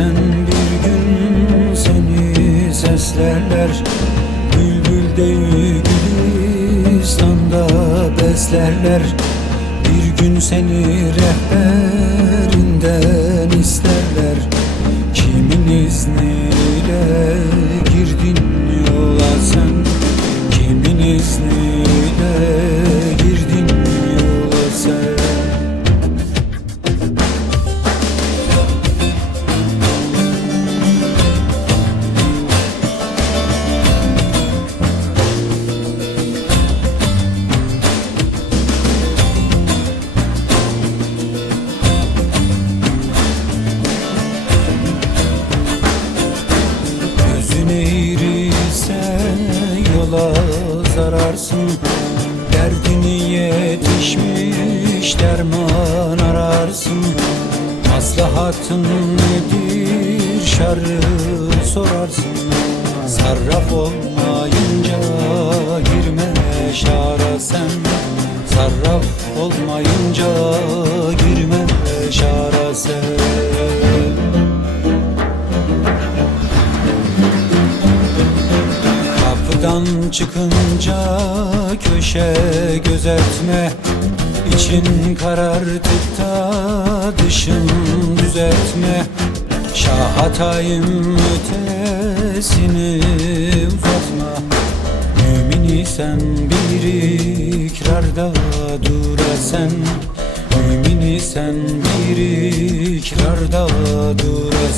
Sen bir gün seni seslerler Bülbül değil Gülistan'da beslerler. Bir gün seni rehberinden Gözün eğriyse yola zararsın. Derdini yetişmiş derman ararsın. Maslahatın nedir şarı sorarsın. Sarraf olmayınca girme şara sen. Sarraf olmayınca girme şara sen Kapıdan çıkınca köşe gözetme İçin karartıp da dışın düzeltme. Şah hatayım ötesini uzatma. Mümini sen bir ikrarda dur sen Mümini sen bir ikrarda dur sen